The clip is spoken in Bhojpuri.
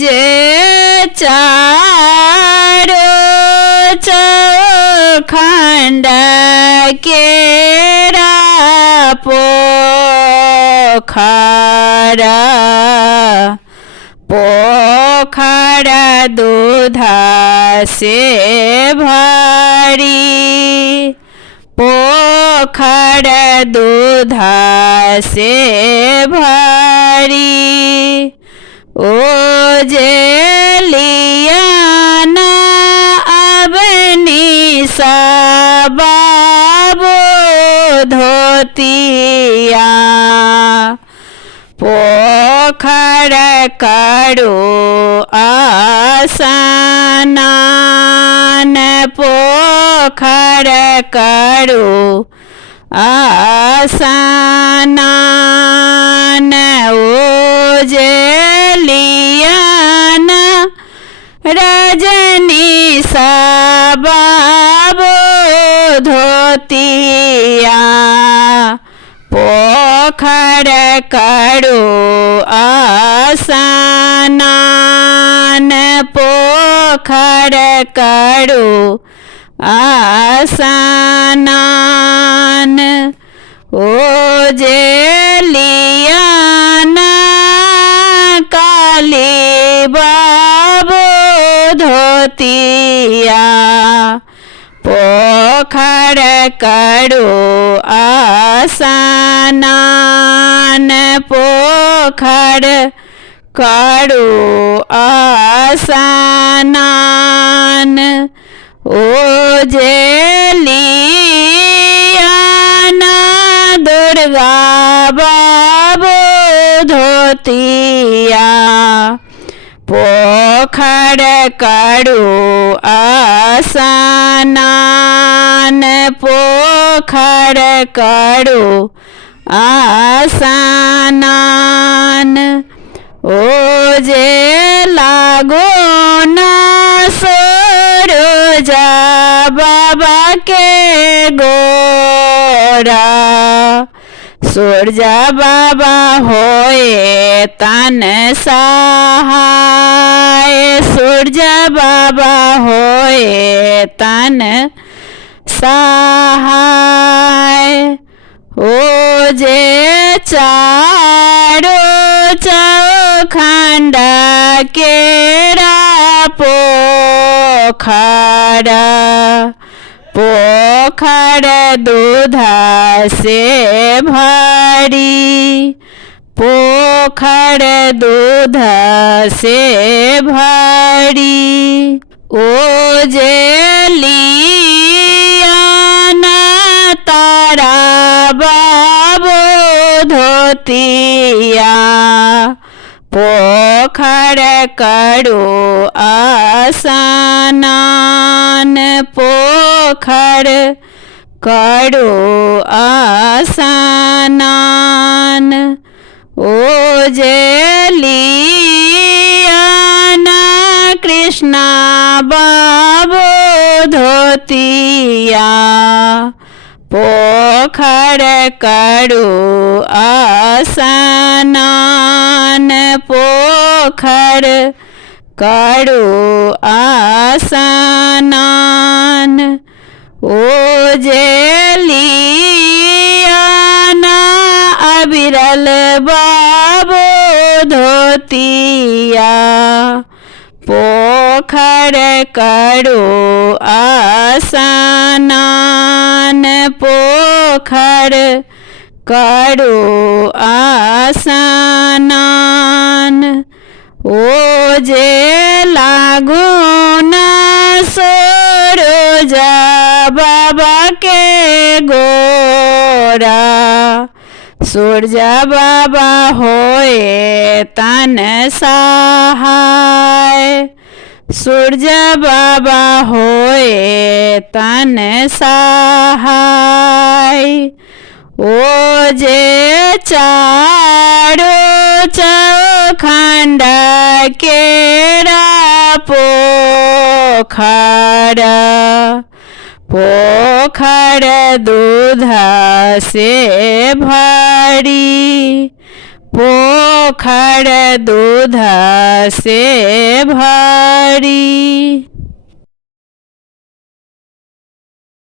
जे चारो चौखंड केरा पोखरा पोखरा दूध से भरी पोखरा दूध से भरी ओ जे लियाना अबनी बाबो धोतिया पोखरा करो आसनान पोखरा करो आसनान ओ जे लियाना रजनी बाबो धोतिया पोखरा करो आसनान पोखरा करो आसनान ओ जे लियाना काली बाबो धोतिया पोखरा करो आसनान पोखरा करो आसनान ओ जे लियाना दुर्गा बाबो धोतिया पोखरा करो आसनान पोखरा करो आसनान ओ जे लागो ना सरोजा बाबा के गोरा सूरजा बाबा होए तन सहाय सूरजा बाबा होए तन सहाय ओ जे चारो चौखंड केरा पोखरा पोखरा दूध से भरी पोखरा दूध से भरी ओ जे लियाना तारा बाबो धोतिया पोखरा करो आसनान पोखरा करो आसनान ओ जे लियाना कृष्णा बाबो धोतिया पोखरा करो आसनान पोखरा करो आसनान ओ जे लियाना अबिरल बाबो धोतिया पोखरा करो आसनान पोखरा करो आसनान ओ जे लागो ना सरोजा बाबा के गोरा सूरजा बाबा होए तन सहाय सूरजा बाबा होए तन सहाय ओ जे चारो चौखंड केरा पोखरा पोखरा दूध से भरी पोखर दूध से भरी।